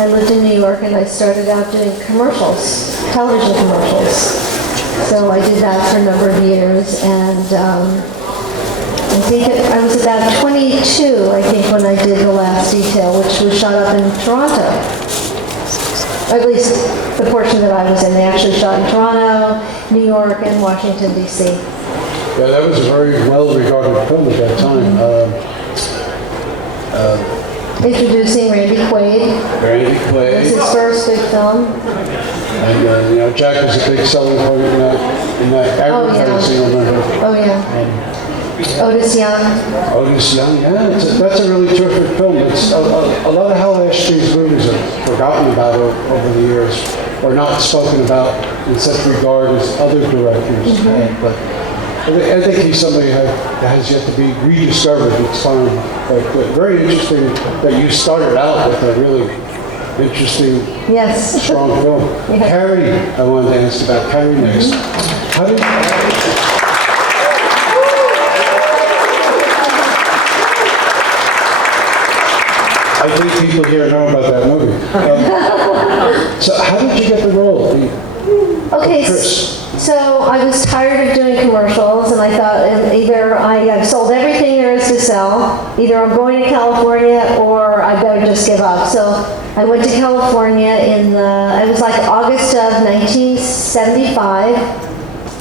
I lived in New York and I started out doing commercials, television commercials. So I did that for a number of years, and I think I was about 22, I think, when I did The Last Detail, which was shot up in Toronto. At least the portion that I was in. They actually shot in Toronto, New York, and Washington, D.C. Yeah, that was a very well-regarded film at that time. Introducing Randy Quaid. Randy Quaid. It was his first big film. And, Jack was a big selling point in that advertising. Oh, yeah. Otis Young. Otis Young, yeah, that's a really terrific film. It's a lot of Hal Ashby's movies are forgotten about over the years, or not spoken about in such regard as other directors. But I think he's somebody that has yet to be rediscovered. It's fine, but very interesting that you started out with a really interesting, yes, strong film. Yes. Carrie, I wanted to ask about Carrie next. How did I think people here know about that movie. So how did you get the role? Okay, so I was tired of doing commercials, and I thought either I've sold everything there is to sell, either I'm going to California or I better just give up. So I went to California it was like August of 1975,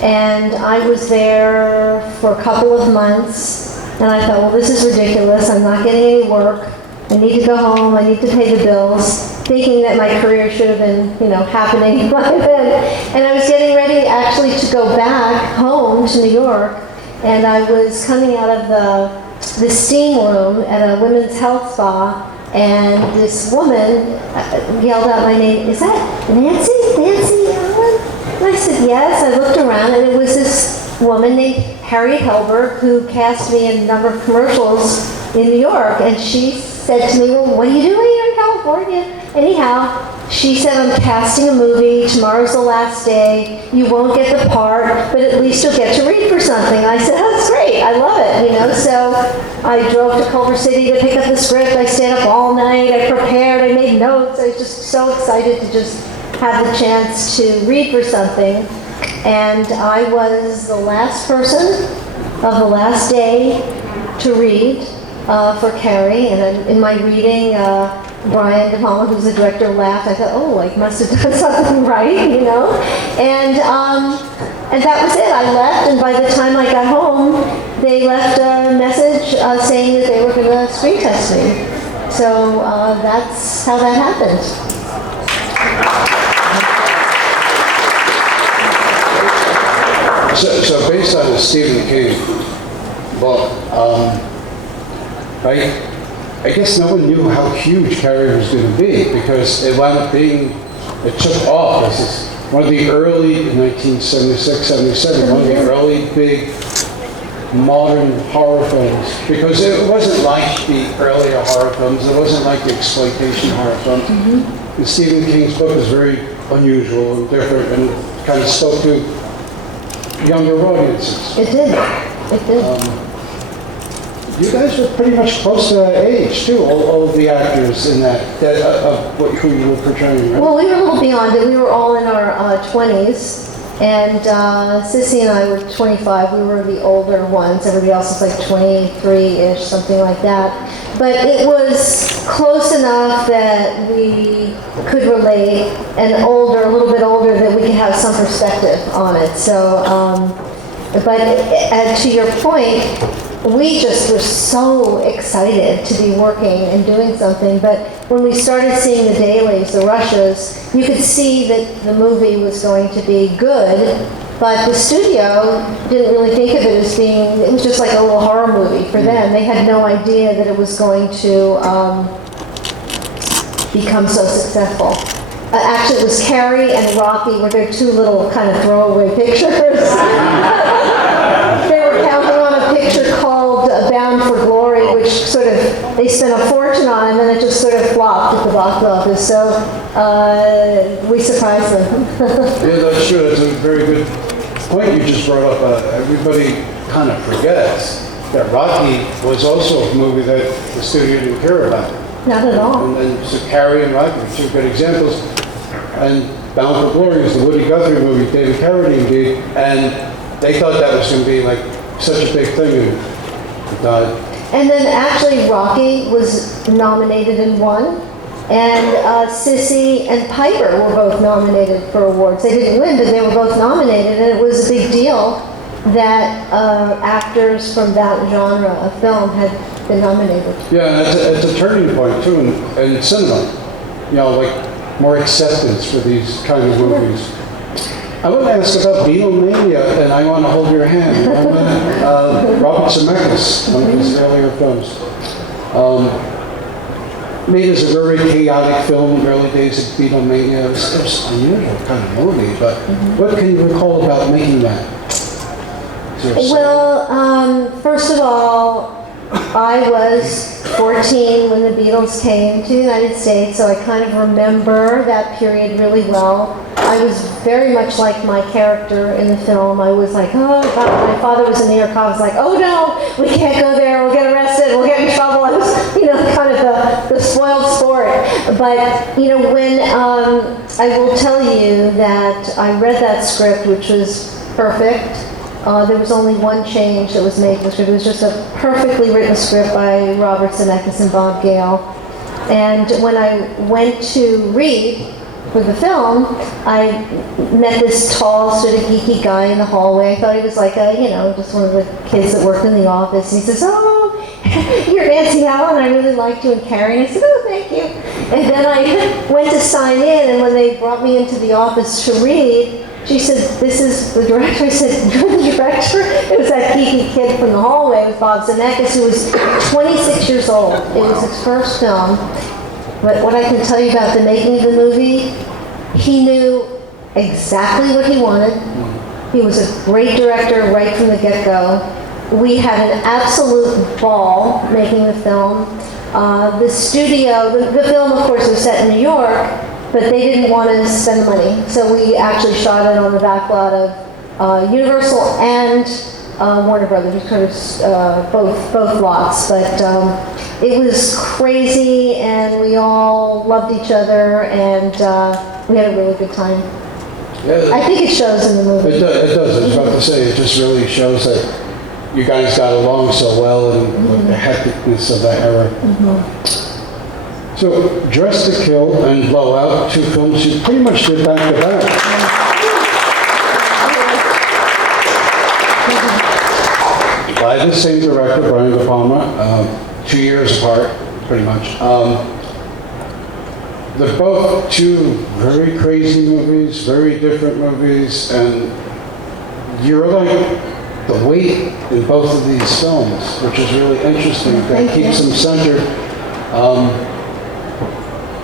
and I was there for a couple of months, and I thought, well, this is ridiculous. I'm not getting any work. I need to go home, I need to pay the bills, thinking that my career should have been, happening by then. And I was getting ready actually to go back home to New York, and I was coming out of the steam room at a women's health spa, and this woman yelled out my name, "Is that Nancy? Nancy Allen?" And I said, "Yes." I looked around, and it was this woman named Harriet Helberg, who cast me in a number of commercials in New York, and she said to me, "Well, what are you doing here in California?" Anyhow, she said, "I'm casting a movie. Tomorrow's the last day. You won't get the part, but at least you'll get to read for something." I said, "That's great. I love it." So I drove to Culver City to pick up the script. I stayed up all night. I prepared. I made notes. I was just so excited to just have the chance to read for something. And I was the last person of the last day to read for Carrie, and in my reading, Brian De Palma, who's the director, laughed. I thought, oh, I must have done something right, And that was it. I left, and by the time I got home, they left a message saying that they were going to screen test me. So that's how that happened. So based on the Stephen King book, I guess no one knew how huge Carrie was going to be, because it wound up it took off as one of the early, 1976, 77, one of the early big modern horror films, because it wasn't like the earlier horror films, it wasn't like the exploitation horror films. And Stephen King's book is very unusual and different, and kind of spoke to younger audiences. It did. You guys were pretty much close to that age, too, all of the actors in who you were portraying, right? Well, we were a little beyond it. We were all in our 20s, and Sissy and I were 25. We were the older ones. Everybody else was like 23-ish, something like that. But it was close enough that we could relate, and a little bit older, that we could have some perspective on it. So, but to your point, we just were so excited to be working and doing something, but when we started seeing the dailies, the rushes, you could see that the movie was going to be good, but the studio didn't really think of it as being, it was just like a little horror movie for them. They had no idea that it was going to become so successful. Actually, it was Carrie and Rocky were their two little kind of throwaway pictures. They were counting on a picture called Bound for Glory, which sort of, they spent a fortune on, and then it just sort of flopped at the box office. So we surprised them. Yeah, that's true. That's a very good point you just brought up. Everybody kind of forgets that Rocky was also a movie that the studio didn't care about. Not at all. And then so Carrie and Roger are two good examples. And Bound for Glory is the Woody Guthrie movie David Carradine did, and they thought that was going to be like such a big thing, and it died. And then actually Rocky was nominated and won. And Sissy and Piper were both nominated for awards. They didn't win, but they were both nominated, and it was a big deal that actors from that genre of film had been nominated. Yeah, and it's a turning point too in cinema. You know, like more acceptance for these kind of movies. I want to ask about Beatlemania, and I want to hold your hand. Robert Zemeckis, one of his earlier films. Made as a very chaotic film in the early days of Beatlemania. It was an unusual kind of movie, but what can you recall about making that? Well, first of all, I was 14 when the Beatles came to the United States, so I kind of remember that period really well. I was very much like my character in the film. I was like, oh, God. My father was a New York cop. I was like, oh no, we can't go there. We'll get arrested. We'll get in trouble. I was, kind of the spoiled sport. But, when I will tell you that I read that script, which was perfect. There was only one change that was made to the script. It was just a perfectly written script by Robert Zemeckis and Bob Gale. And when I went to read for the film, I met this tall, sort of geeky guy in the hallway. I thought he was like just one of the kids that worked in the office. And he says, oh, you're Nancy Allen. I really liked you and Carrie. And I said, oh, thank you. And then I went to sign in, and when they brought me into the office to read, she said, this is the director. I said, you're the director? It was that geeky kid from the hallway. It was Bob Zemeckis, who was 26 years old. It was his first film. But what I can tell you about the making of the movie, he knew exactly what he wanted. He was a great director right from the get-go. We had an absolute ball making the film. The studio, the film, of course, was set in New York, but they didn't want to spend the money. So we actually shot it on the back lot of Universal and Warner Brothers. We could have both lots, but it was crazy, and we all loved each other, and we had a really good time. Yeah, I think it shows in the movie. It does. I was about to say, it just really shows that you guys got along so well, and the hecticness of that era. So, Dress to Kill and Blowout, two films you pretty much did back to back. By the same director, Brian De Palma, 2 years apart, pretty much. They're both two very crazy movies, very different movies, and you're like the weight in both of these films, which is really interesting. That keeps them centered.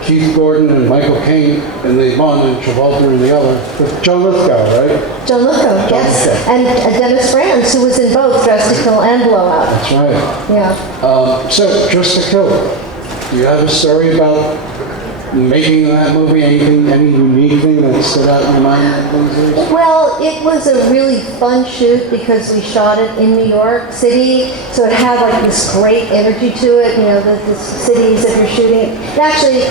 Keith Gordon and Michael Caine in the one, and Travolta in the other. With John Lithgow, right? John Lithgow, yes. And Dennis Franz, who was in both Dress to Kill and Blowout. That's right. Yeah. So, Dress to Kill. Do you have a story about making that movie? Any unique thing that stood out in your mind? Well, it was a really fun shoot because we shot it in New York City, so it had like this great energy to it. The cities that you're shooting. And actually,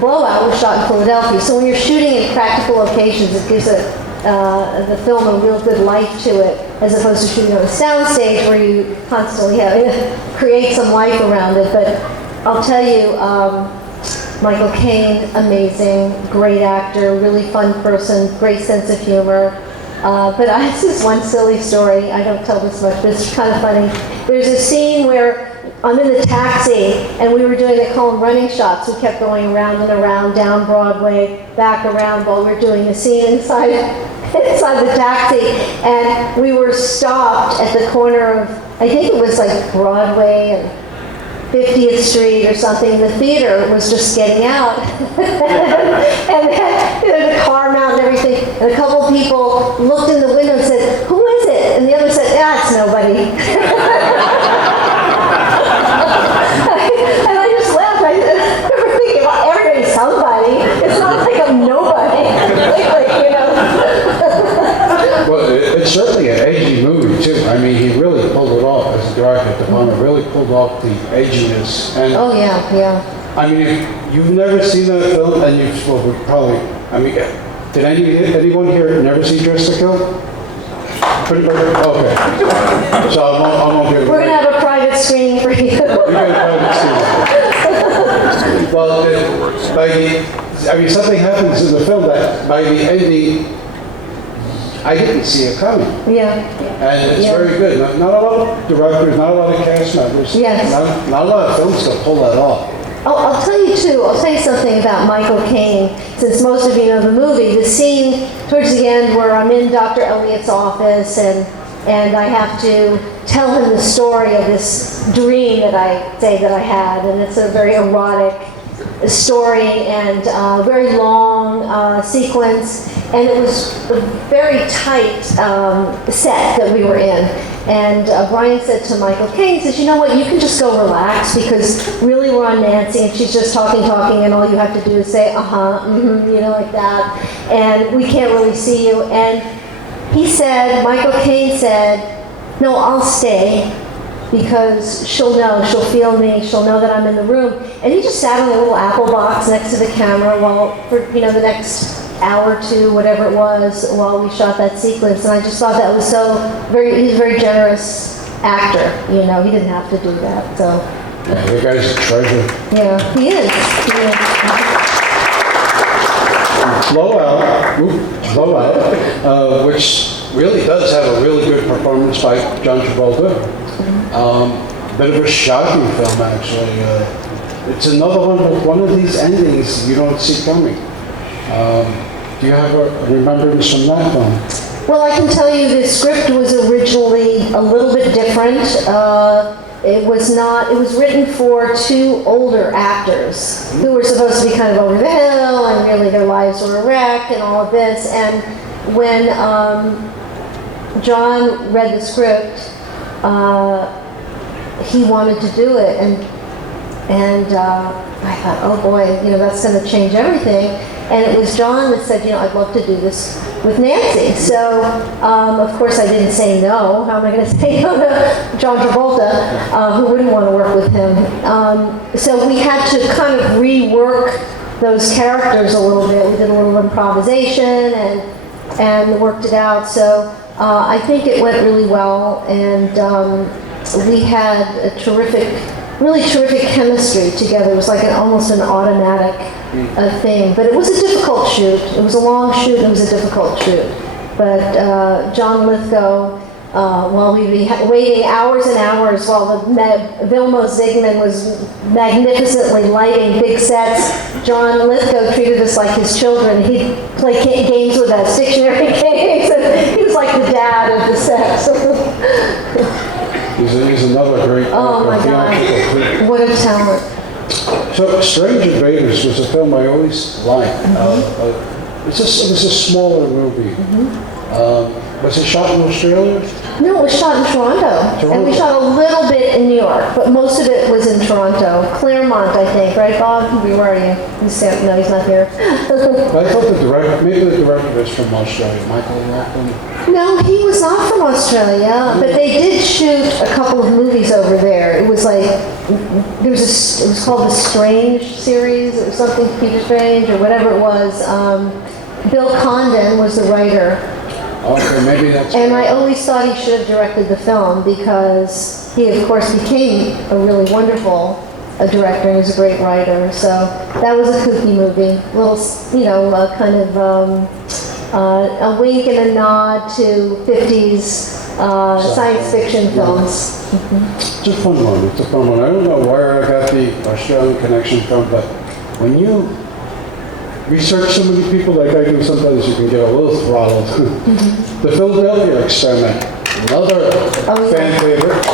Blowout was shot in Philadelphia, so when you're shooting in practical locations, it gives the film a real good life to it, as opposed to shooting on a soundstage where you constantly create some life around it. But I'll tell you. Michael Caine, amazing, great actor, really fun person, great sense of humor. But this is one silly story. I don't tell this much, but it's kind of funny. There's a scene where I'm in the taxi, and we were doing, they call them running shots. We kept going around and around, down Broadway, back around, while we were doing a scene inside the taxi. And we were stopped at the corner of, I think it was like Broadway and 50th Street or something. The theater was just getting out. And then the car mount and everything. And a couple of people looked in the window and said, who is it? And the other said, it's nobody. And I just laughed. I remember thinking, well, everybody's somebody. It's not like I'm nobody. Well, it's certainly an edgy movie, too. I mean, he really pulled it off as a director. De Palma really pulled off the edginess. And Oh, yeah, yeah. I mean, if you've never seen that film, and you've probably, I mean, did anyone here never see Dress to Kill? Pretty much, okay. So I won't be able to. We're going to have a private screening for you. You're going to private screening. Well, I mean, something happens in the film that by the ending, I didn't see it coming. Yeah. And it's very good. Not a lot of directors, not a lot of cast members. Yes. Not a lot of films can pull that off. Oh, I'll tell you something about Michael Caine, since most of you know the movie. The scene towards the end where I'm in Dr. Elliott's office and I have to tell him the story of this dream that I say that I had, and it's a very erotic story and very long sequence, and it was a very tight set that we were in. And Brian said to Michael Caine, he says, you know what, you can just go relax, because really we're on Nancy and she's just talking, and all you have to do is say, you know, like that, and we can't really see you. And he said, Michael Caine said, no, I'll stay, because she'll know, she'll feel me, she'll know that I'm in the room. And he just sat on a little apple box next to the camera for the next hour or two, whatever it was, while we shot that sequence. And I just thought that was he's a very generous actor, he didn't have to do that, so. Yeah, the guy's a treasure. Yeah, he is. Blowout, which really does have a really good performance by John Travolta. Bit of a shocking film, actually. It's another one of these endings you don't see coming. Do you have a remembrance from that film? Well, I can tell you the script was originally a little bit different. It was written for two older actors who were supposed to be kind of over the hill, and really their lives were a wreck and all of this. And when John read the script, he wanted to do it, and I thought, oh boy, that's going to change everything. And it was John that said, I'd love to do this with Nancy. So, of course, I didn't say no. How am I going to say no to John Travolta, who wouldn't want to work with him? So we had to kind of rework those characters a little bit. We did a little improvisation and worked it out. So I think it went really well, and we had a really terrific chemistry together. It was like almost an automatic thing. But it was a difficult shoot. It was a long shoot, and it was a difficult shoot. But John Lithgow, while we'd be waiting hours and hours while Vilmo Zsigmond was magnificently lighting big sets, John Lithgow treated us like his children. He'd play games with us, dictionary games, and he was like the dad of the set. He's another great Oh my God, what a talent. So, Strange Invaders was a film I always liked. It was a smaller movie. Was it shot in Australia? No, it was shot in Toronto. And we shot a little bit in New York, but most of it was in Toronto. Claremont, I think, right, Bob? Where are you? No, he's not here. I thought maybe the director was from Australia, Michael Lachlan. No, he was not from Australia, but they did shoot a couple of movies over there. It was it was called the Strange series, or something Peter Strange, or whatever it was. Bill Condon was the writer. Okay, maybe that's. And I always thought he should have directed the film, because he, of course, became a really wonderful director, and he was a great writer. So that was a kooky movie, little, kind of a wink and a nod to 50s science fiction films. It's a fun one. It's a fun one. I don't know where I got the Australian connection from, but when you research so many people like I do, sometimes you can get a little throttled. The Philadelphia Experiment, another fan favorite.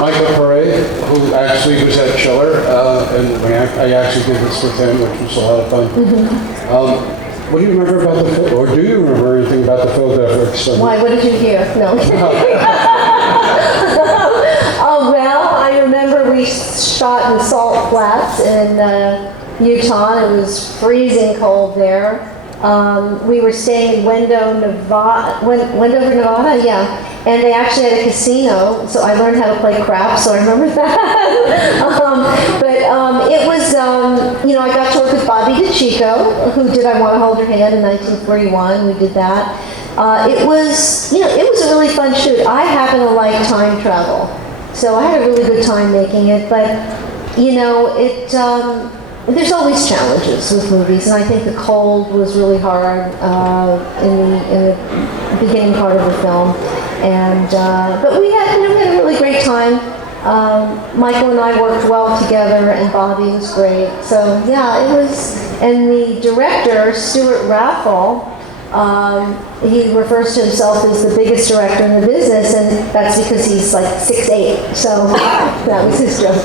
Michael Paré, who actually was at Chiller, and I actually did this with him, which was a lot of fun. What do you remember about or do you remember anything about the Philadelphia Experiment? Why, what did you hear? No. Oh, well, I remember we shot in the Salt Flats in Utah. It was freezing cold there. We were staying in Wendover, Nevada, yeah. and they actually had a casino, so I learned how to play craps, so I remember that. It was, I got to work with Bobby DeCicco, who did I Want to Hold Your Hand in 1941. We did that. It was a really fun shoot. I happen to like time travel, so I had a really good time making it, but, there's always challenges with movies, and I think The Cold was really hard in the beginning part of the film. But we had a really great time. Michael and I worked well together, and Bobby was great. So yeah, it was. And the director, Stuart Raffle, he refers to himself as the biggest director in the business, and that's because he's like 6'8". So that was his joke.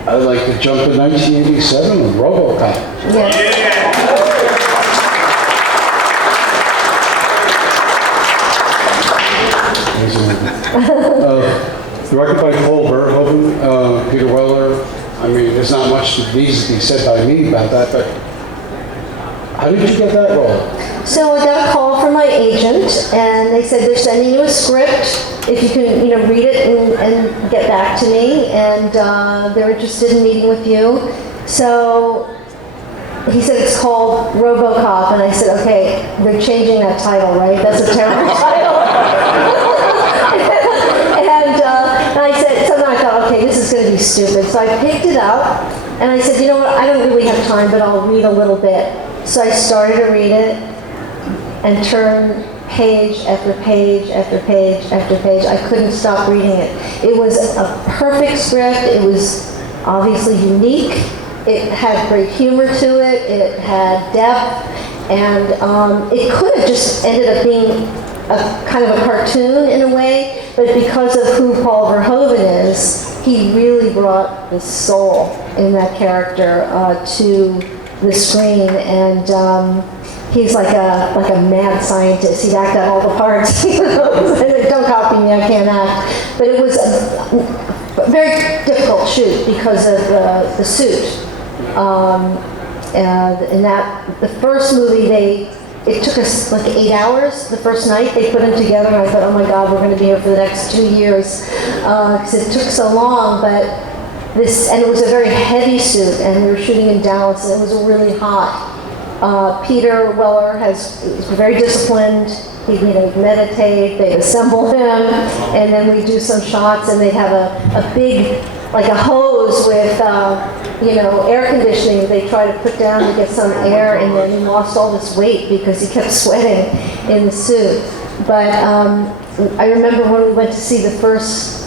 I'd like to jump to 1987 with Robocop. Directed by Paul Verhoeven, Peter Weller. I mean, there's not much that needs to be said by me about that, but how did you get that role? So I got a call from my agent, and they said they're sending you a script. If you can, read it and get back to me, and they're interested in meeting with you. So he said it's called Robocop, and I said, okay, they're changing that title, right? That's a terrible title. and I said, so then I thought, okay, this is going to be stupid. So I picked it up, and I said, you know what? I don't really have time, but I'll read a little bit. So I started to read it, and turned page after page after page after page. I couldn't stop reading it. It was a perfect script. It was obviously unique. It had great humor to it. It had depth. And it could have just ended up being a kind of a cartoon in a way, but because of who Paul Verhoeven is, he really brought the soul in that character to the screen. And he's like a mad scientist. He'd act out all the parts. Don't copy me, I can't act. But it was a very difficult shoot because of the suit. And that the first movie, it took us like 8 hours. The first night they put them together, and I thought, oh my God, we're going to be here for the next 2 years because it took so long. But and it was a very heavy suit, and we were shooting in Dallas, and it was really hot. Peter Weller is very disciplined. He'd meditate, they'd assemble him, and then we'd do some shots, and they'd have a big, like a hose with, air conditioning they try to put down to get some air, and then he lost all this weight because he kept sweating in the suit. But I remember when we went to see the first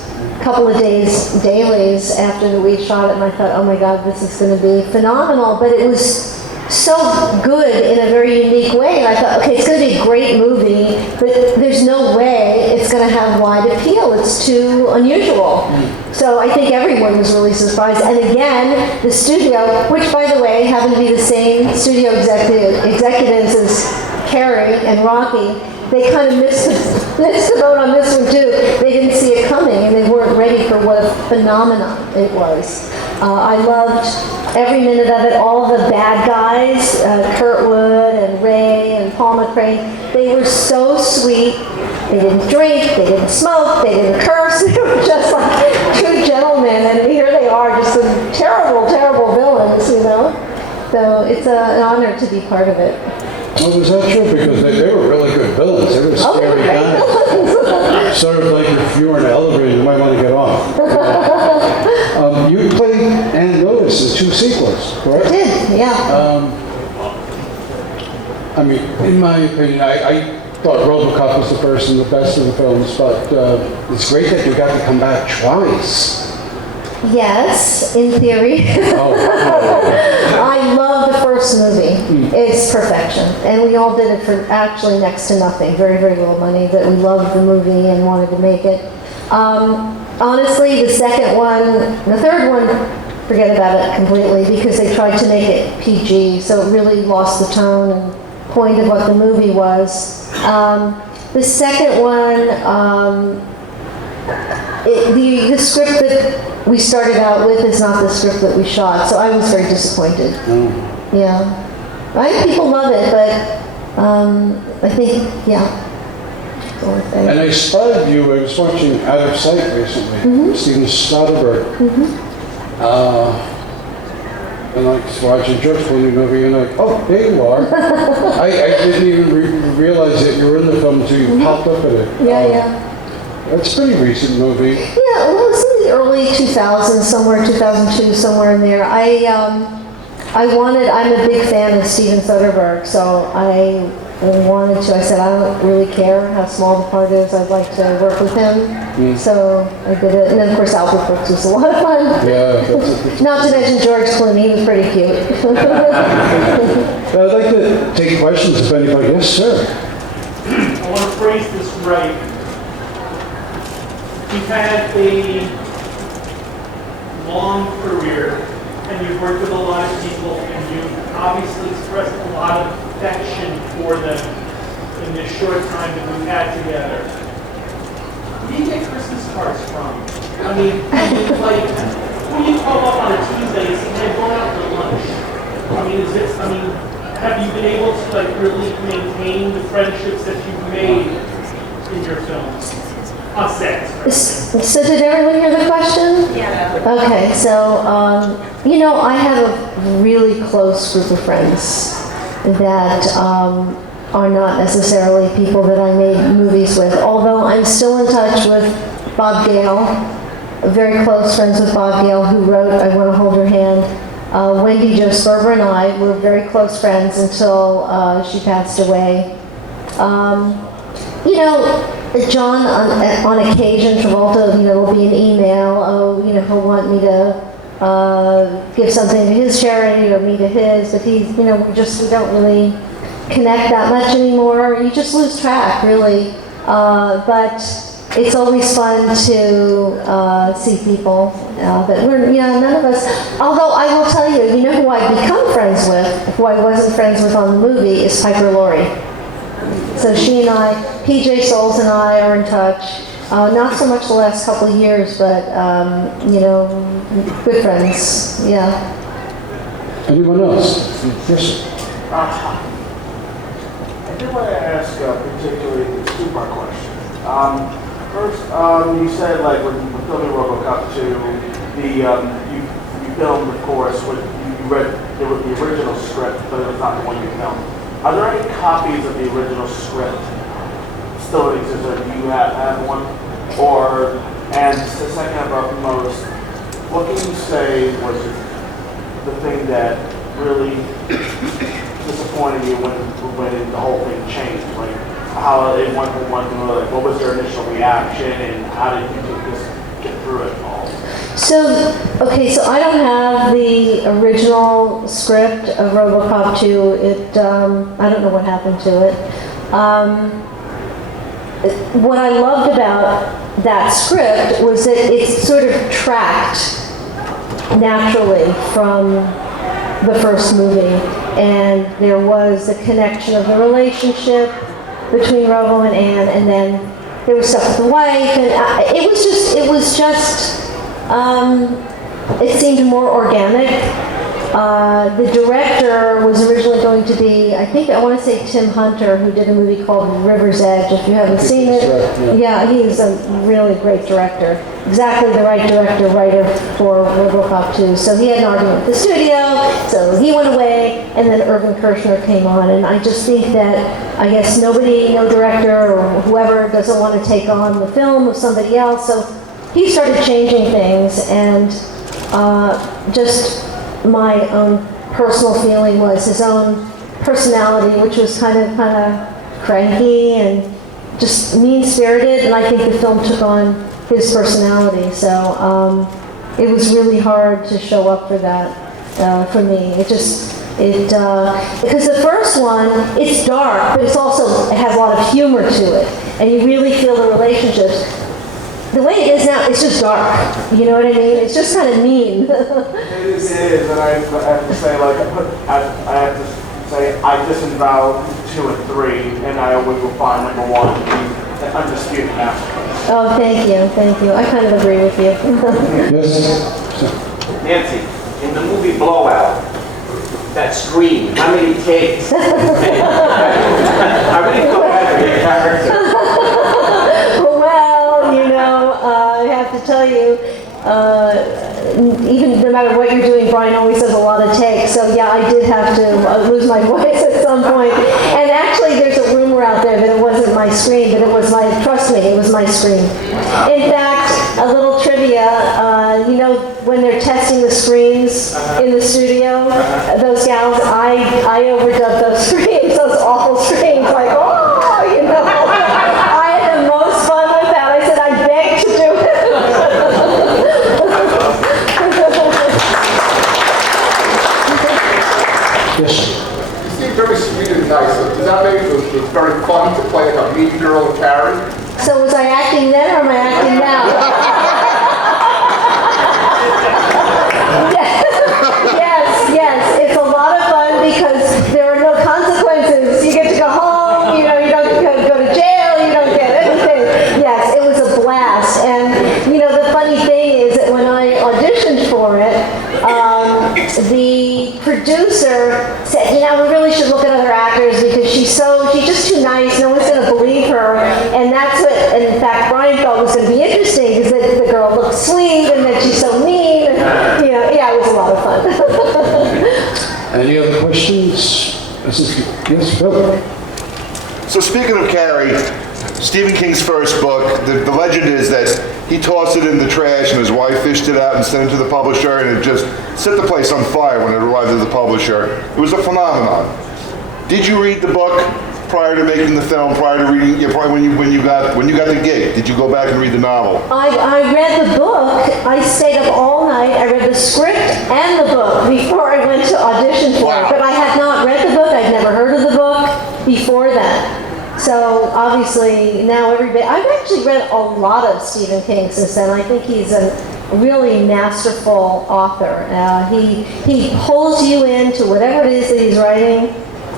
couple of dailies after we'd shot it, and I thought, oh my God, this is going to be phenomenal. But it was so good in a very unique way, and I thought, okay, it's going to be a great movie, but there's no way it's going to have wide appeal. It's too unusual. So I think everyone was really surprised. And again, the studio, which by the way happened to be the same studio executives as Carrie and Rocky, they kind of missed the boat on this one too. They didn't see it coming, and they weren't ready for what a phenomenon it was. I loved every minute of it. All of the bad guys, Kurt Wood and Ray and Paul McCrane, they were so sweet. They didn't drink, they didn't smoke, they didn't curse. They were just like true gentlemen, and here they are, just some terrible, terrible villains, So it's an honor to be part of it. Well, was that true? Because they were really good villains. They were scary guys. Sort of like if you were in an elevator, you might want to get off. You played Anecdotes in 2 sequels, correct? I did, yeah. I mean, in my opinion, I thought Robocop was the first and the best of the films, but it's great that you got to come back twice. Yes, in theory. I love the first movie. It's perfection. And we all did it for actually next to nothing, very, very little money, but we loved the movie and wanted to make it. Honestly, the second one, the third one, forget about it completely because they tried to make it PG, so it really lost the tone and point of what the movie was. The second one, the script that we started out with is not the script that we shot, so I was very disappointed. Yeah. I think people love it, but I think, yeah. the only thing. And I spotted you, I was watching Out of Sight recently, Steven Spielberg. And I was watching George Clooney movie, and like, oh, there you are. I didn't even realize that you were in the film until you popped up in it. Yeah. That's a pretty recent movie. Yeah, well, it was in the early 2000s, somewhere 2002, somewhere in there. I'm a big fan of Steven Spielberg, so I wanted to. I said, I don't really care how small the part is. I'd like to work with him. So I did it. And then, of course, Albert Brooks was a lot of fun. Yeah. Not to mention George Clooney. He was pretty cute. I'd like to take questions if anybody. Yes, sir. I want to phrase this right. You've had a long career, and you've worked with a lot of people, and you've obviously expressed a lot of affection for them in this short time that we've had together. Where do you get Christmas cards from? I mean, like, who do you call up on a Tuesday and say, hey, going out for lunch? Have you been able to, like, really maintain the friendships that you've made in your films? On set. So did everyone hear the question? Yeah. Okay, so, I have a really close group of friends that are not necessarily people that I made movies with, although I'm still in touch with Bob Gale, very close friends with Bob Gale, who wrote I Want to Hold Your Hand. Wendy Jo Sperber and I were very close friends until she passed away. John, on occasion, Travolta, will be an email, he'll want me to give something to his charity or me to his, but we don't really connect that much anymore. You just lose track, really. But it's always fun to see people that we're, none of us, although I will tell you, who I've become friends with, who I wasn't friends with on the movie, is Piper Laurie. So she and I, PJ Souls and I are in touch. Not so much the last couple of years, but, good friends, yeah. Anyone else? Yes. I do want to ask particularly this two-part question. First, you said like when filming Robocop 2, you filmed, of course, you read the original script, but it was not the one you filmed. Are there any copies of the original script still exist, or do you have one? And the second about most, what can you say was the thing that really disappointed you when the whole thing changed? Like how it went from one to another. What was your initial reaction, and how did you just get through it all? So I don't have the original script of Robocop 2. I don't know what happened to it. What I loved about that script was that it sort of tracked naturally from the first movie, and there was a connection of the relationship between Robo and Anne, and then there was stuff with the wife, and it seemed more organic. The director was originally going to be, I want to say Tim Hunter, who did a movie called River's Edge, if you haven't seen it. Yeah, he's a really great director. Exactly the right director-writer for Robocop 2. So he had an argument with the studio, so he went away, and then Irvin Kershner came on. And I just think that, no director or whoever doesn't want to take on the film of somebody else. So he started changing things, and just my own personal feeling was his own personality, which was kind of cranky and just mean-spirited, and I think the film took on his personality. So it was really hard to show up for that for me. Because the first one, it's dark, but it has a lot of humor to it, and you really feel the relationships. The way it is now, it's just dark. You know what I mean? It's just kind of mean. It is, and I have to say, I disavow 2 and 3, and I always will find number 1 to be an undisputed masterpiece. Oh, thank you. I kind of agree with you. Yes. Nancy, in the movie Blowout, that scream, how many takes? I really feel bad for your character. to tell you, even no matter what you're doing, Brian always does a lot of takes. So yeah, I did have to lose my voice at some point. And actually, there's a rumor out there that it wasn't my screen, but it was my, trust me, it was my screen. In fact, a little trivia, you know, when they're testing the screens in the studio, those gals, I overdubbed those screens, those awful screens, like, oh, you know. I had the most fun with that. I said, I beg to do it. Yes. You seem very sweet and nice. So does that make it very fun to play like a mean girl in Carrie? So was I acting then or am I acting now? Yes, it's a lot of fun because there are no consequences. You get to go home, you know, you don't go to jail, you don't get anything. Yes, it was a blast. And, you know, the funny thing is that when I auditioned for it, the producer said, you know, we really should look at other actors because she's just too nice, no one's going to believe her. And that's what, in fact, Brian thought was going to be interesting, is that the girl looked sweet and that she's so mean. And, you know, yeah, it was a lot of fun. Any other questions? Yes, Phil? So speaking of Carrie, Stephen King's first book, the legend is that he tossed it in the trash and his wife fished it out and sent it to the publisher, and it just set the place on fire when it arrived at the publisher. It was a phenomenon. Did you read the book prior to making the film, prior to reading, when you got the gig? Did you go back and read the novel? I read the book. I stayed up all night. I read the script and the book before I went to audition for it. But I had not read the book. I'd never heard of the book before that. So obviously now I've actually read a lot of Stephen King since then. I think he's a really masterful author. He pulls you into whatever it is that he's writing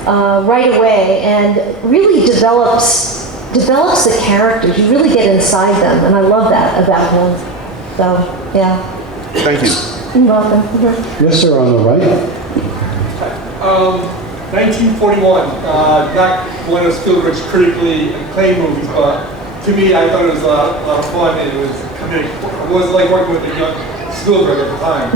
right away and really develops the characters. You really get inside them, and I love that about him. So yeah. Thank you. You're welcome. Mhm. Yes, sir, on the right. 1941, not one of Spielberg's critically acclaimed movies, but to me, I thought it was a lot of fun, and it was comedic. It was like working with a young Spielberg at the time.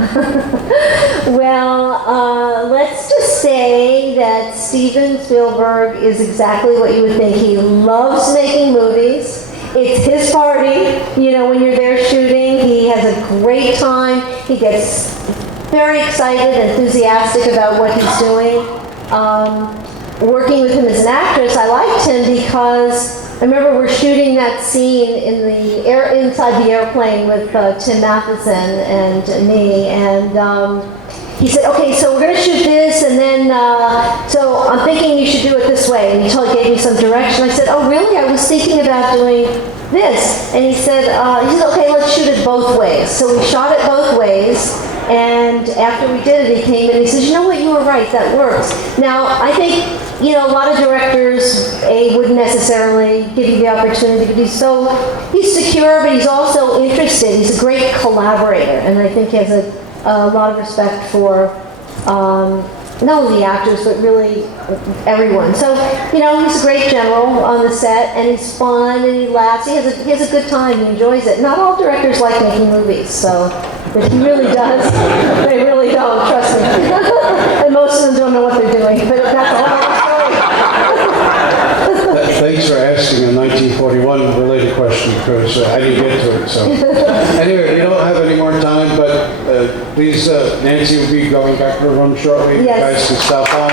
Well, let's just say that Steven Spielberg is exactly what you would think. He loves making movies. It's his party. You know, when you're there shooting, he has a great time. He gets very excited, enthusiastic about what he's doing. Working with him as an actress, I liked him because I remember we're shooting that scene inside the airplane with Tim Matheson and me, and he said, okay, so we're going to shoot this, and then, so I'm thinking you should do it this way, and he gave me some direction. I said, oh, really? I was thinking about doing this. And he said, okay, let's shoot it both ways. So we shot it both ways, and after we did it, he came in and he says, you know what, you were right, that works. Now, I think, you know, a lot of directors, wouldn't necessarily give you the opportunity, but he's secure, but he's also interested. He's a great collaborator, and I think he has a lot of respect for not only the actors, but really everyone. So, you know, he's a great general on the set, and he's fun, and he laughs. He has a good time. He enjoys it. Not all directors like making movies, so, but he really does. They really don't, trust me. And most of them don't know what they're doing, but that's a whole other story. Thanks for asking a 1941 related question, because I didn't get to it. So anyway, we don't have any more time, but please, Nancy will be going back to her room shortly. Yes. You guys can stop by.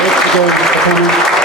Thank you. Thanks for coming.